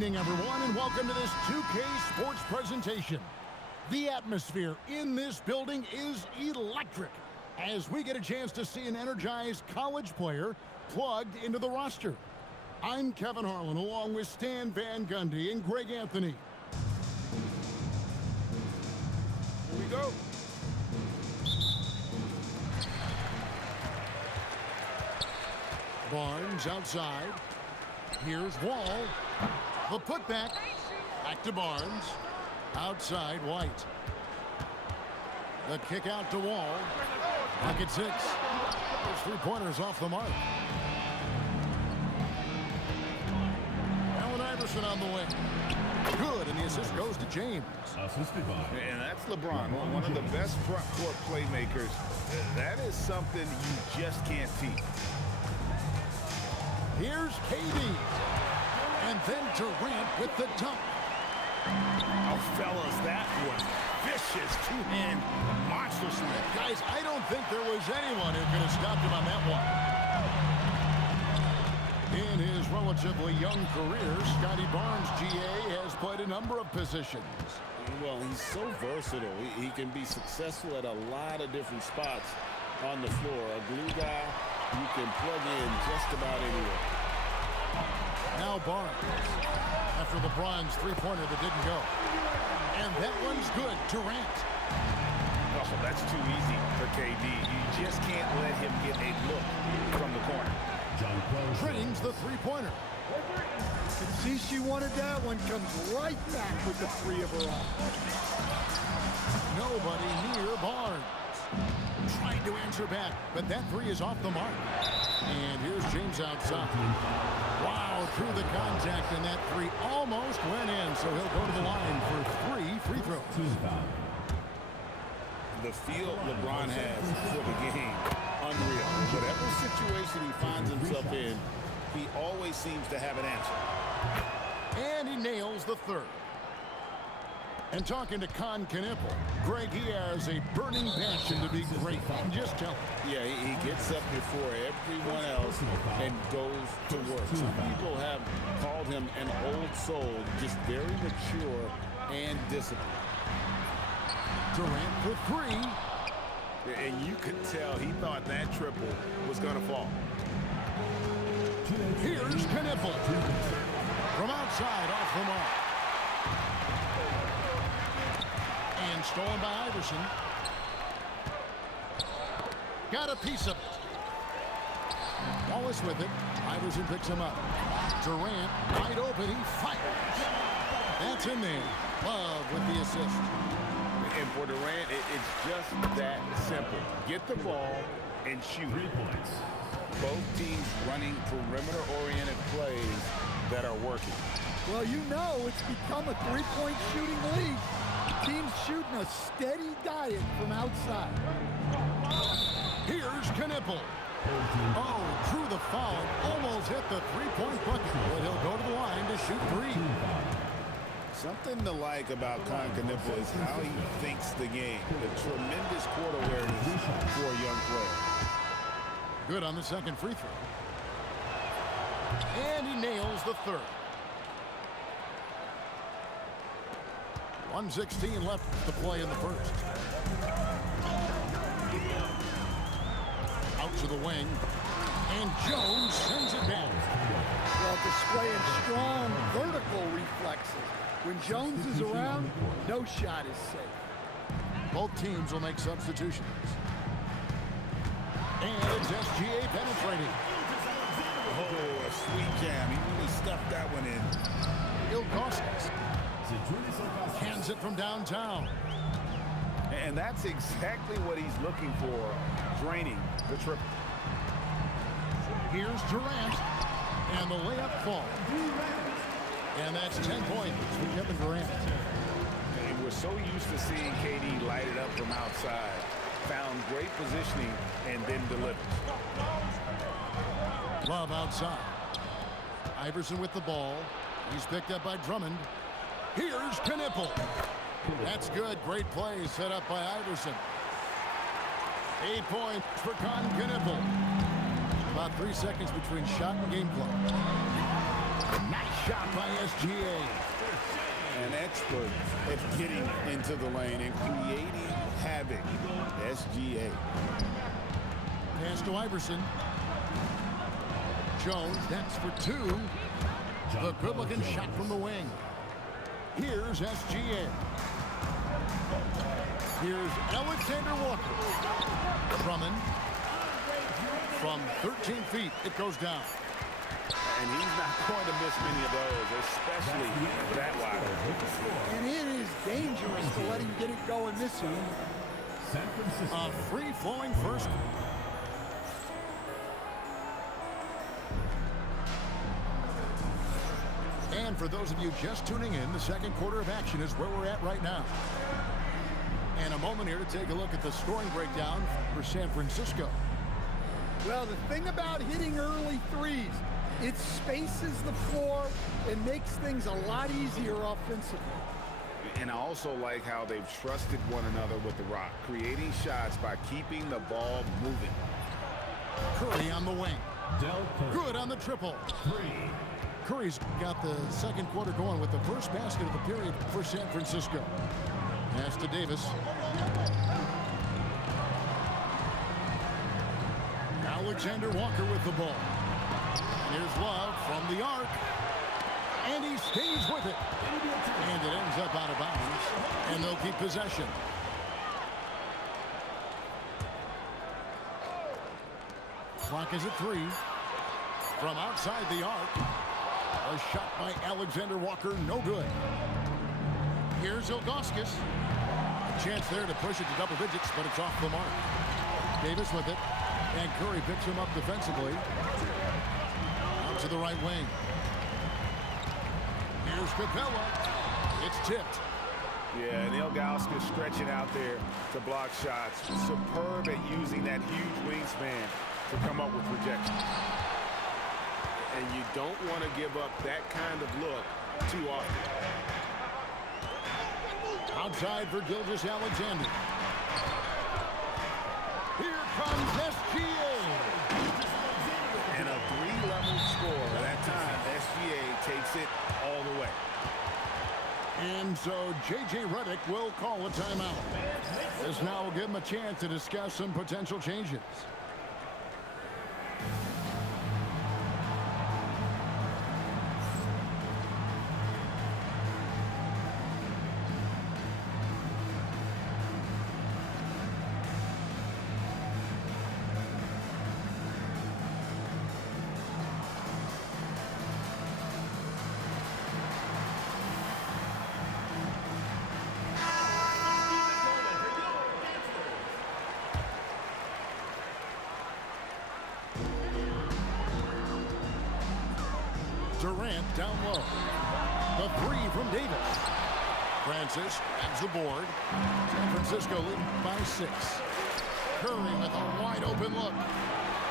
evening, everyone, and welcome to this 2K Sports presentation. The atmosphere in this building is electric as we get a chance to see an energized college player plugged into the roster. I'm Kevin Harlan, along with Stan Van Gundy and Greg Anthony. Here we go. Barnes outside. Here's Wall. The putback. Back to Barnes. Outside, White. The kick out to Wall. Back at 6. Those three-pointers off the mark. Allen Iverson on the way. Good, and the assist goes to James. And that's LeBron, one of the best front court playmakers. That is something you just can't teach. Here's KD. And then Durant with the dunk. Oh, fellas, that was vicious two-hand monster slam. Guys, I don't think there was anyone who could have stopped him on that one. In his relatively young career, Scotty Barnes, GA, has played a number of positions. Well, he's so versatile. He can be successful at a lot of different spots on the floor. A glue guy you can plug in just about anywhere. Now Barnes, after LeBron's three-pointer that didn't go. And that one's good. Durant. Oh, that's too easy for KD. You just can't let him get a look from the corner. Tridding's the three-pointer. And see, she wanted that one. Comes right back with the three of her own. Nobody near Barnes. Trying to answer back, but that three is off the mark. And here's James outside. Wow, through the contact, and that three almost went in, so he'll go to the line for 3 free throws. The feel LeBron has for the game, unreal. Whatever situation he finds himself in, he always seems to have an answer. And he nails the third. And talking to Con Knippel, Greg, he has a burning passion to be great. Just tell him. Yeah, he gets up before everyone else and goes to work. Some people have called him an old soul, just very mature and disciplined. Durant for 3. And you could tell he thought that triple was going to fall. Here's Knippel. From outside, off the mark. And stolen by Iverson. Got a piece of it. Wallace with it. Iverson picks him up. Durant, wide open, he fires. That's in there. Love with the assist. And for Durant, it's just that simple. Get the ball and shoot. 3 points. Both teams running perimeter-oriented plays that are working. Well, you know it's become a three-point shooting league. Teams shooting a steady diet from outside. Here's Knippel. Oh, drew the foul. Almost hit the three-point bucket. But he'll go to the line to shoot 3. Something to like about Con Knippel is how he thinks the game. The tremendous court awareness for a young player. Good on the second free throw. And he nails the third. 1:16 left to play in the first. Out to the wing. And Jones sends it down. Well, displaying strong vertical reflexes. When Jones is around, no shot is safe. Both teams will make substitutions. And it's SGA penetrating. Oh, a sweet jam. He really stuffed that one in. Ilgauskas hands it from downtown. And that's exactly what he's looking for, draining the triple. Here's Durant. And the layup falls. And that's 10 points for Kevin Durant. And we're so used to seeing KD light it up from outside. Found great positioning and then delivered. Love outside. Iverson with the ball. He's picked up by Drummond. Here's Knippel. That's good. Great play set up by Iverson. 8 points for Con Knippel. About 3 seconds between shot and game clock. Nice shot by SGA. An expert at getting into the lane and creating havoc. SGA. Pass to Iverson. Jones, that's for two. The good-looking shot from the wing. Here's SGA. Here's Alexander Walker. Drummond. From 13 feet, it goes down. And he's not going to miss many of those, especially that wide. And it is dangerous to let him get it going this way. A free-flowing first. And for those of you just tuning in, the second quarter of action is where we're at right now. And a moment here to take a look at the scoring breakdown for San Francisco. Well, the thing about hitting early threes, it spaces the floor and makes things a lot easier offensively. And I also like how they've trusted one another with the rock, creating shots by keeping the ball moving. Curry on the wing. Good on the triple. Curry's got the second quarter going with the first basket of the period for San Francisco. Pass to Davis. Alexander Walker with the ball. And here's Love from the arc. And he stays with it. And it ends up out of bounds. And they'll keep possession. Clock is at 3. From outside the arc. A shot by Alexander Walker, no good. Here's Ilgauskas. A chance there to push it to double digits, but it's off the mark. Davis with it. And Curry picks him up defensively. Out to the right wing. Here's Capella. It's tipped. Yeah, and Ilgauskas stretching out there to block shots. Superb at using that huge wingspan to come up with rejection. And you don't want to give up that kind of look too often. Outside for Gilgeous-Alexander. Here comes SGA. And a 3-level score. That time, SGA takes it all the way. And so J.J. Redick will call a timeout. This now will give him a chance to discuss some potential changes. Durant down low. The three from Davis. Francis grabs the board. San Francisco leading by 6. Curry with a wide open look.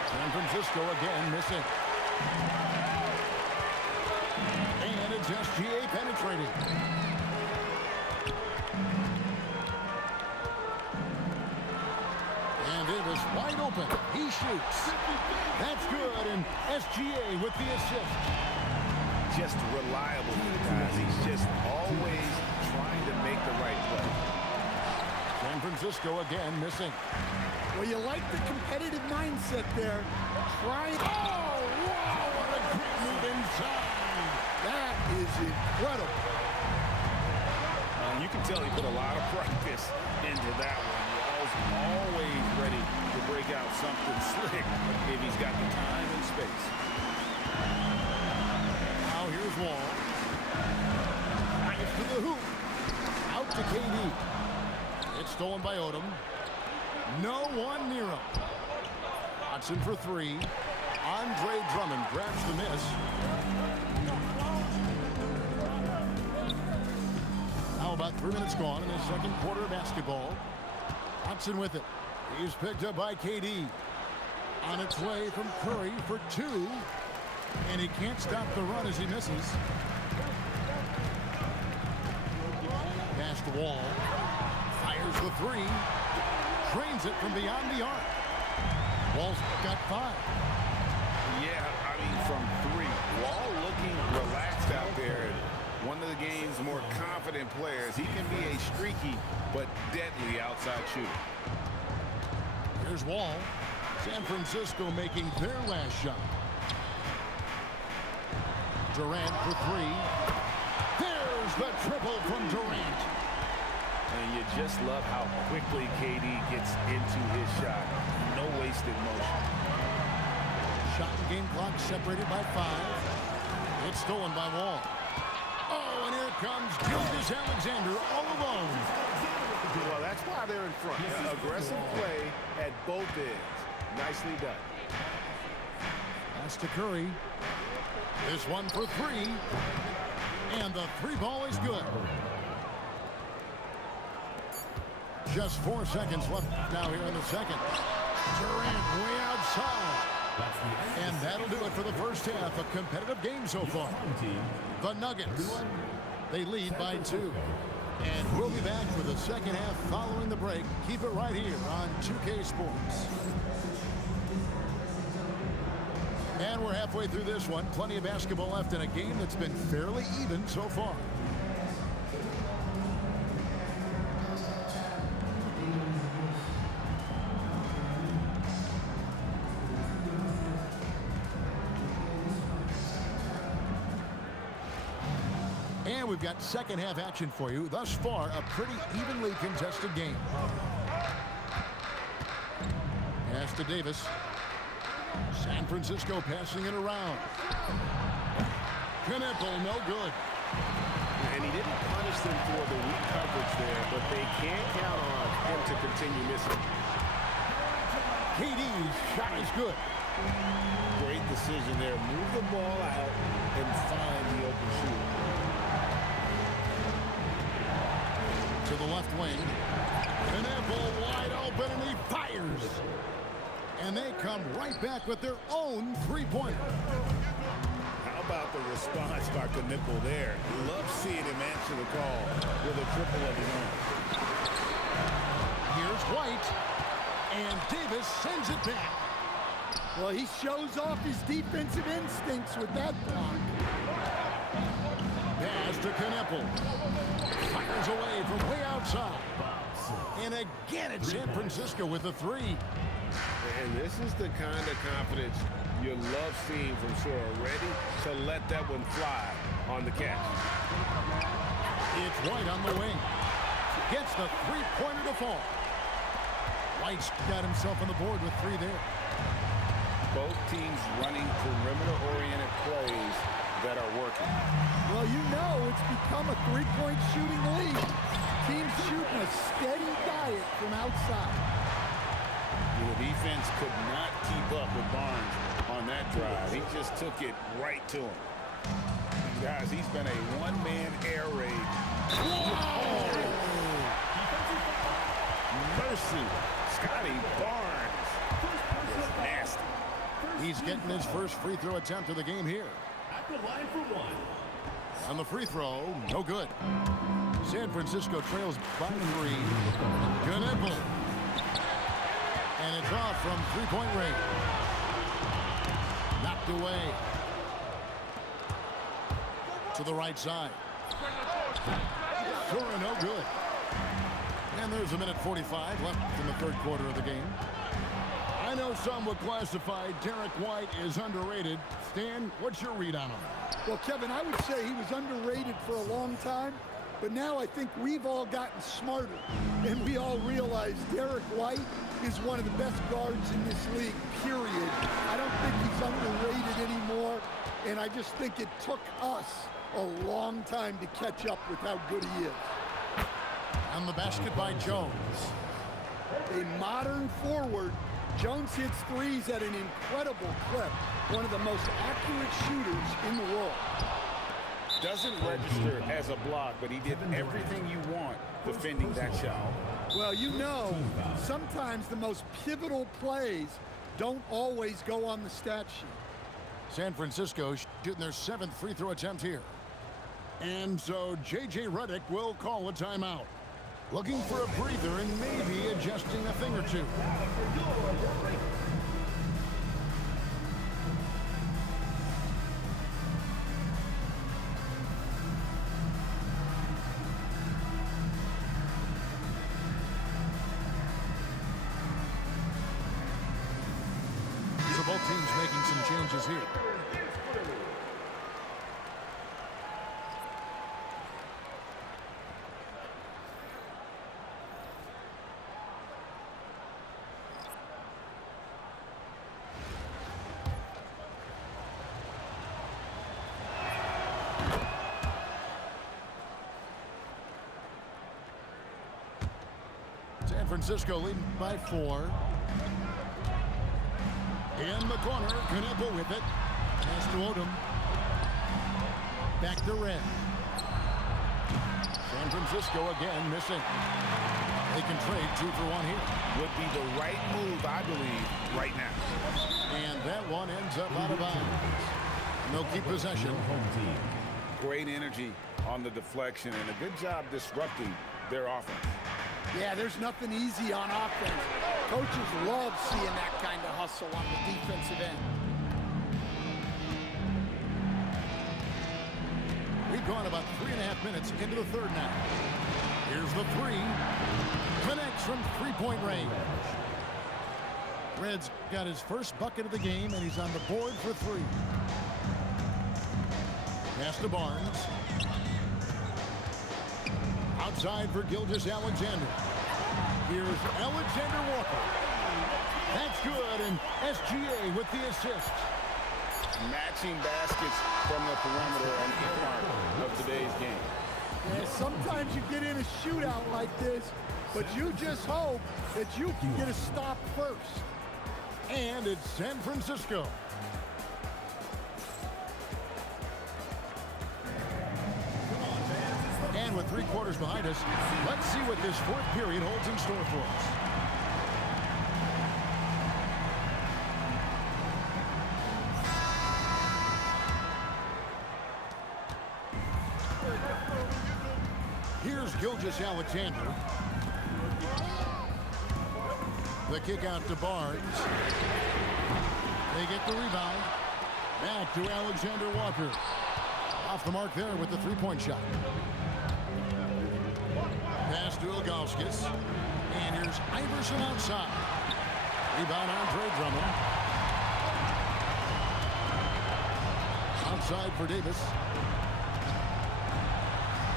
San Francisco again missing. And it's SGA penetrating. And Davis wide open. He shoots. That's good. And SGA with the assist. Just reliable, guys. He's just always trying to make the right play. San Francisco again missing. Well, you like the competitive mindset there. Try. Oh, wow, what a great move inside. That is incredible. You can tell he put a lot of practice into that one. He's always ready to break out something slick if he's got the time and space. Here's Wall. Drives to the hoop. Out to KD. It's stolen by Odom. No one near him. Hudson for 3. Andre Drummond grabs the miss. Now about 3 minutes gone in the second quarter of basketball. Hudson with it. He's picked up by KD. On its way from Curry for 2. And he can't stop the run as he misses. Pass to Wall. Fires the 3. Drains it from beyond the arc. Wall's got 5. Yeah, I mean, from 3. Wall looking shooter. Here's Wall. San Francisco making their last shot. Durant for three. There's the triple from Durant. And you just love how quickly KD gets into his shot. No wasted motion. Shot and game clock separated by 5. It's stolen by Wall. Oh, and here comes Julius Alexander all alone. Well, that's why they're in front. Aggressive play at both ends. Nicely done. Pass to Curry. This one for 3. And the 3 ball is good. Just 4 seconds left now here in the second. Durant way outside. And that'll do it for the first half. A competitive game so far. The Nuggets, they lead by 2. And we'll be back for the second half following the break. Keep it right here on 2K Sports. And we're halfway through this one. Plenty of basketball left in a game that's been fairly even so far. And we've got second half action for you. Thus far, a pretty evenly contested game. Pass to Davis. San Francisco passing it around. Knipple, no good. And he didn't punish them for the weak coverage there, but they can't count on him to continue missing. KD's shot is good. Great decision there. Move the ball out and find the open shooter. To the left wing. Knipple wide open, and he fires. And they come right back with their own three-pointer. How about the response by Knipple there? Love seeing him answer the call with a triple of his own. Here's White. And Davis sends it back. Well, he shows off his defensive instincts with that block. Pass to Knipple. Fires away from way outside. And again, it's San Francisco with a 3. And this is the kind of confidence you love seeing from Shore, ready to let that one fly on the catch. It's White on the wing. Gets the three-pointer to fall. White's got himself on the board with 3 there. Both teams running perimeter-oriented plays that are working. Well, you know it's become a three-point shooting league. Teams shooting a steady diet from outside. The defense could not keep up with Barnes on that drive. He just took it right to him. Guys, he's been a one-man air raid. Oh! Mercy. Scotty Barnes. Nasty. He's getting his first free throw attempt of the game here. At the line for 1. On the free throw, no good. San Francisco trails by 3. Knipple. And it's off from three-point range. Knocked away. To the right side. Sure, no good. And there's a minute 45 left in the third quarter of the game. I know some would classify Derek White as underrated. Stan, what's your read on him? Well, Kevin, I would say he was underrated for a long time, but now I think we've all gotten smarter, and we all realize Derek White is one of the best guards in this league, period. I don't think he's underrated anymore, and I just think it took us a long time to catch up with how good he is. On the basket by Jones. A modern forward, Jones hits threes at an incredible clip, one of the most accurate shooters in the world. Doesn't register as a block, but he did everything you want defending that shot. Well, you know, sometimes the most pivotal plays don't always go on the stat sheet. San Francisco shooting their 7th free throw attempt here. And so J.J. Redick will call a timeout. Looking for a breather and maybe adjusting a thing or two. Both teams making some changes here. San Francisco leading by 4. In the corner, Knuppel with it. Pass to Odom. Back to Red. San Francisco again missing. They can trade 2 for 1 here. Would be the right move, I believe, right now. And that one ends up out of bounds. They'll keep possession. Great energy on the deflection and a good job disrupting their offense. Yeah, there's nothing easy on offense. Coaches love seeing that kind of hustle on the defensive end. We've gone about 3.5 minutes into the third now. Here's the 3. Connects from three-point range. Red's got his first bucket of the game, and he's on the board for 3. Pass to Barnes. Outside for Gilgeous-Alexander. Here's Alexander Walker. That's good, and SGA with the assist. Matching baskets from the perimeter and the arc of today's game. Yeah, sometimes you get in a shootout like this, but you just hope that you can get a stop first. And it's San Francisco. And with 3 quarters behind us, let's see what this 4th period holds in store for us. Here's Gilgeous-Alexander. The kick out to Barnes. They get the rebound. Back to Alexander Walker. Off the mark there with the 3-point shot. Pass to Ilgauskas. And here's Iverson outside. Rebound Andre Drummond. Outside for Davis.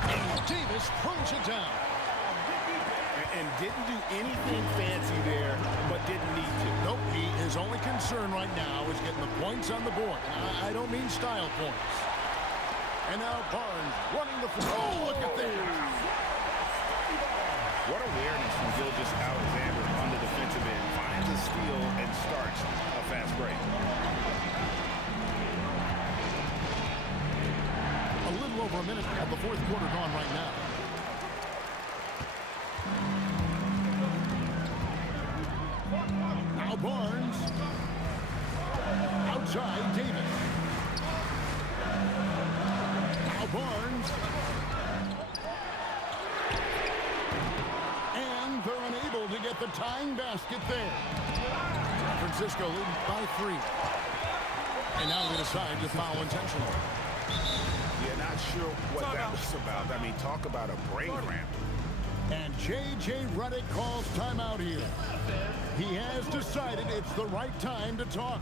And Davis throws it down. And didn't do anything fancy there, but didn't need to. Nope, his only concern right now is getting the points on the board. And I don't mean style points. And now Barnes running the floor. Oh, look at that. What awareness from Gilgeous-Alexander on the defensive end. Finds a steal and starts a fast break. A little over a minute of the 4th quarter gone right now. Now Barnes. Outside Davis. Now Barnes. And they're unable to get the tying basket there. San Francisco leading by 3. And now they decide to foul intentionally. Yeah, not sure what that was about. I mean, talk about a brain cramp. And J.J. Redick calls timeout here. He has decided it's the right time to talk.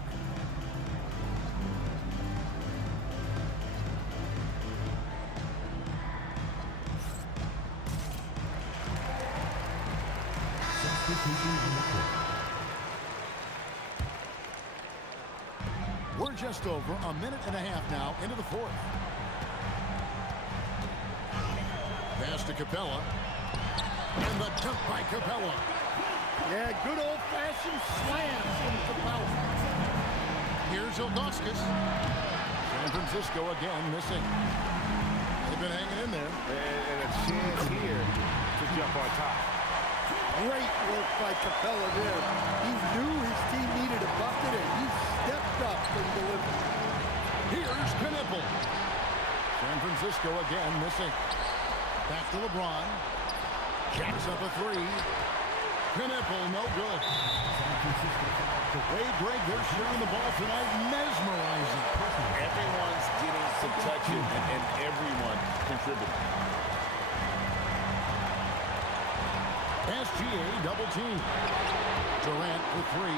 We're just over a minute and a half now into the 4th. Pass to Capella. And the dunk by Capella. Yeah, good old-fashioned slam from Capella. Here's Ilgauskas. San Francisco again missing. They've been hanging in there. And a chance here to jump on top. Great work by Capella there. He knew his team needed a bucket, and he stepped up and delivered. Here's Knuppel. San Francisco again missing. Back to LeBron. Jacks up a 3. Knuppel, no good. Wade Greg, they're sharing the ball tonight. Mesmerizing. Everyone's getting some touches, and everyone contributing. SGA double team. Durant for 3.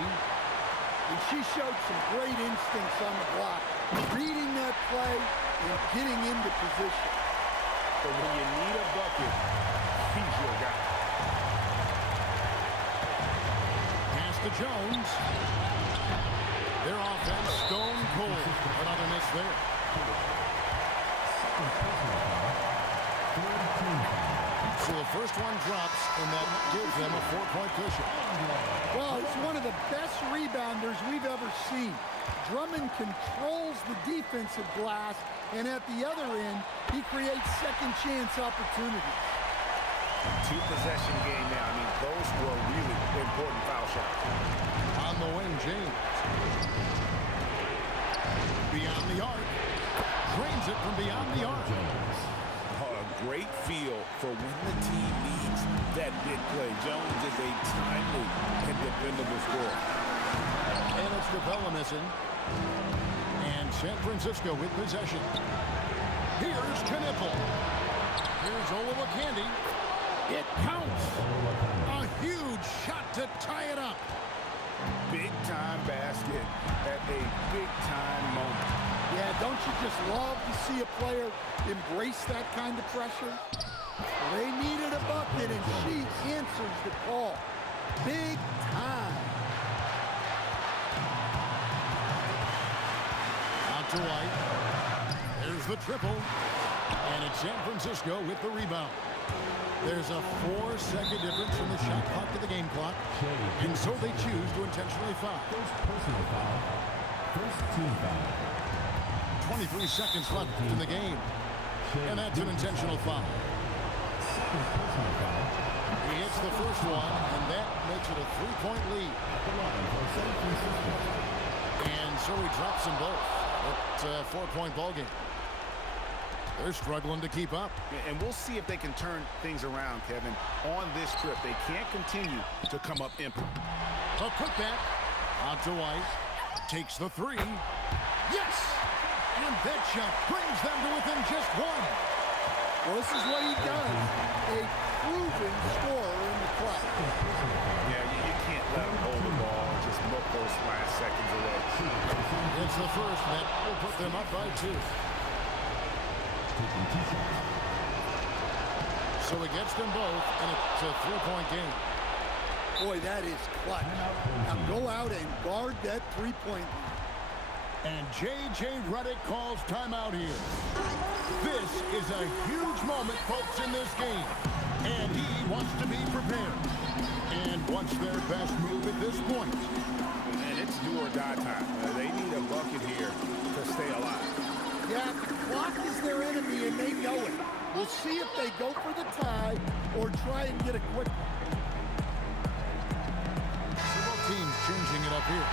And she showed some great instincts on the block, reading that play and getting into position. But when you need a bucket, he's your guy. Pass to Jones. Their offense stone cold. Another miss there. So the first one drops, and that gives them a 4-point cushion. Well, he's one of the best rebounders we've ever seen. Drummond controls the defensive glass, and at the other end, he creates second chance opportunities. Two-possession game now. I mean, those were really important foul shots. On the wing, James. Beyond the arc. Drains it from beyond the arc. A great feel for when the team needs that big play. Jones is a timely and dependable scorer. And it's Capella missing. And San Francisco with possession. Here's Knipple. Here's Olowokandi. It counts. A huge shot to tie it up. Big-time basket at a big-time moment. Yeah, don't you just love to see a player embrace that kind of pressure? They needed a bucket, and she answers the call. Big time. Out to White. There's the triple. And it's San Francisco with the rebound. There's a 4-second difference from the shot clock to the game clock. And so they choose to intentionally foul. First personal foul. First team foul. 23 seconds left in the game. And that's an intentional foul. Second personal foul. He hits the first one, and that makes it a 3-point lead. At the line for San Francisco. And so he drops them both. It's a 4-point ball game. They're struggling to keep up. And we'll see if they can turn things around, Kevin. On this trip, they can't continue to come up empty. A putback. Out to White. Takes the three. Yes! And that shot brings them to within just one. Well, this is what he does. A proven scorer in the club. Yeah, you can't let them hold the ball and just milk those last seconds away. It's the first that will put them up by 2. Taking 2 shots. So it gets them both, and it's a 3-point game. Boy, that is clutch. Now go out and guard that three-point lead. And J.J. Redick calls timeout here. This is a huge moment, folks, in this game. And he wants to be prepared. And wants their best move at this point. And it's do or die time. They need a bucket here to stay alive. Yeah, the clock is their enemy, and they know it. We'll see if they go for the tie or try and get a quick one. So both teams changing it up here.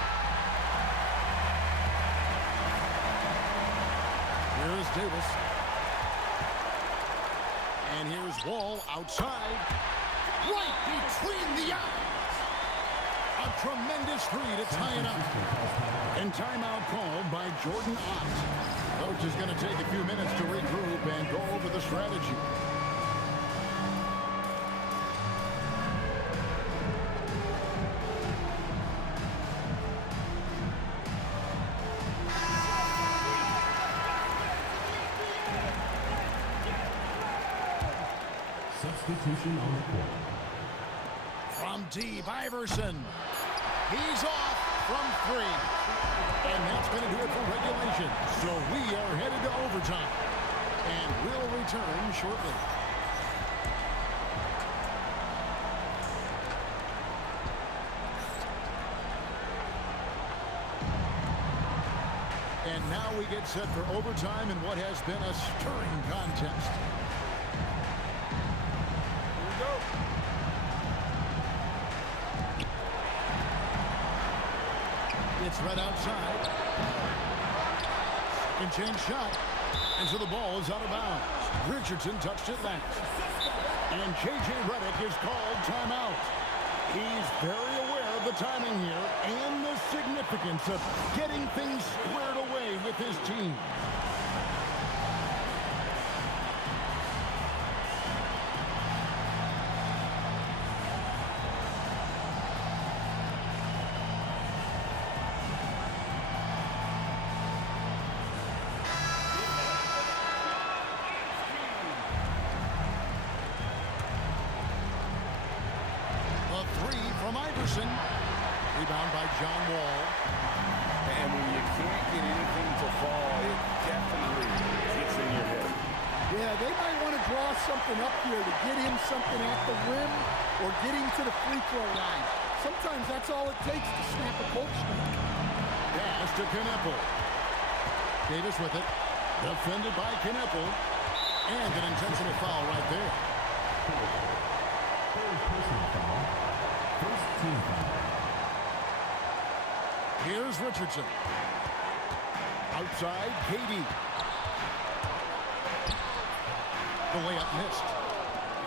Here is Davis. And here's Wall outside. Right between the eyes. A tremendous three to tie it up. And timeout called by Jordan Ott. Coach is going to take a few minutes to regroup and go over the strategy. Substitution on the court. From deep, Iverson. He's off from 3. And that's going to do it for regulation. So we are headed to overtime. And we'll return shortly. And now we get set for overtime in what has been a stirring contest. Here we go. It's right outside. Second chance shot. And so the ball is out of bounds. Richardson touched it last. And J.J. Redick is called timeout. He's very aware of the timing here and the significance of getting things squared away with his team. Jefferson. Rebound by John Wall. And when you can't get anything to fall, it definitely gets in your head. Yeah, they might want to draw something up here to get him something at the rim or get him to the free throw line. Sometimes that's all it takes to snap a cold streak. Pass to Kneppel. Davis with it. Defended by Kneppel. And an intentional foul right there. Third personal foul. First team foul. Here's Richardson. Outside, KD. The layup missed.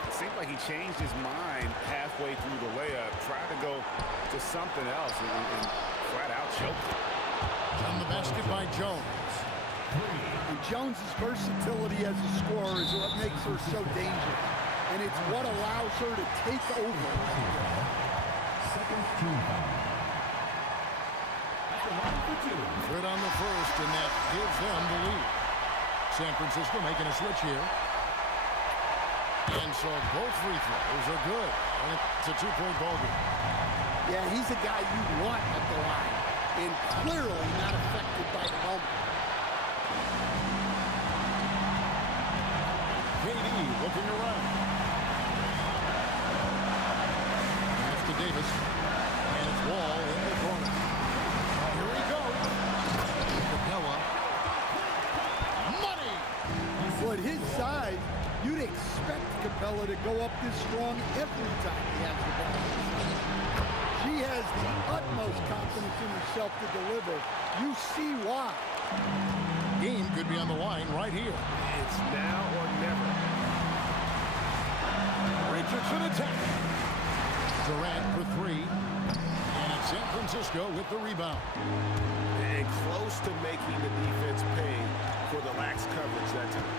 It seemed like he changed his mind halfway through the layup, tried to go to something else, and flat out choked. On the basket by Jones. And Jones's versatility as a scorer is what makes her so dangerous. And it's what allows her to take over. Second team foul. Good on the first, and that gives them the lead. San Francisco making a switch here. And so both free throws are good. And it's a two-point ball game. Yeah, he's a guy you want at the line. And clearly not affected by the moment. KD looking around. Pass to Davis. And it's Wall in the corner. Here he goes. Capella. Money! But his size, you'd expect Capella to go up this strong every time he has the ball. She has the utmost confidence in herself to deliver. You see why. Game could be on the line right here. It's now or never. Richardson attack. Durant for three. And San Francisco with the rebound. And close to making the defense pay for the lax coverage that time.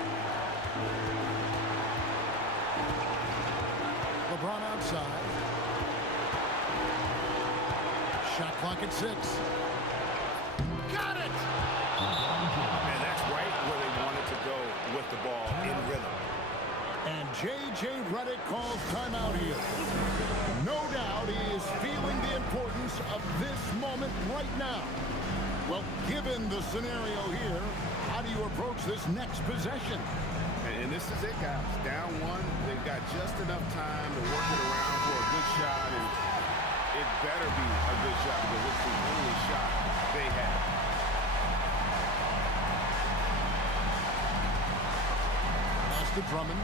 LeBron outside. Shot clock at 6. Got it! And that's right where they wanted to go with the ball in rhythm. And J.J. Redick calls timeout here. No doubt he is feeling the importance of this moment right now. Well, given the scenario here, how do you approach this next possession? And this is it, guys. Down one, they've got just enough time to work it around for a good shot, and it better be a good shot because it's the only shot they have. Pass to Drummond.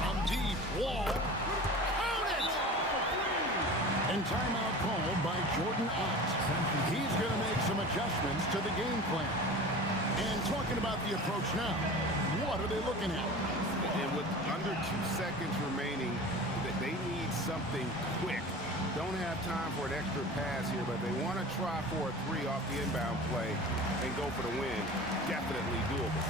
From deep, Wall. Count it! And timeout called by Jordan Ott. He's going to make some adjustments to the game plan. And talking about the approach now, what are they looking at? And with under 2 seconds remaining, they need something quick. Don't have time for an extra pass here, but they want to try for a three off the inbound play and go for the win. Definitely doable.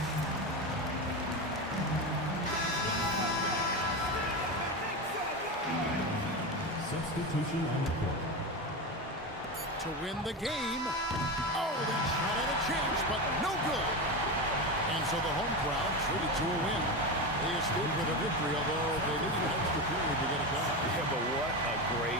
Substitution on the court. To win the game. Oh, that shot had a chance, but no good. And so the home crowd treated to a win. They escaped with a victory, although they didn't have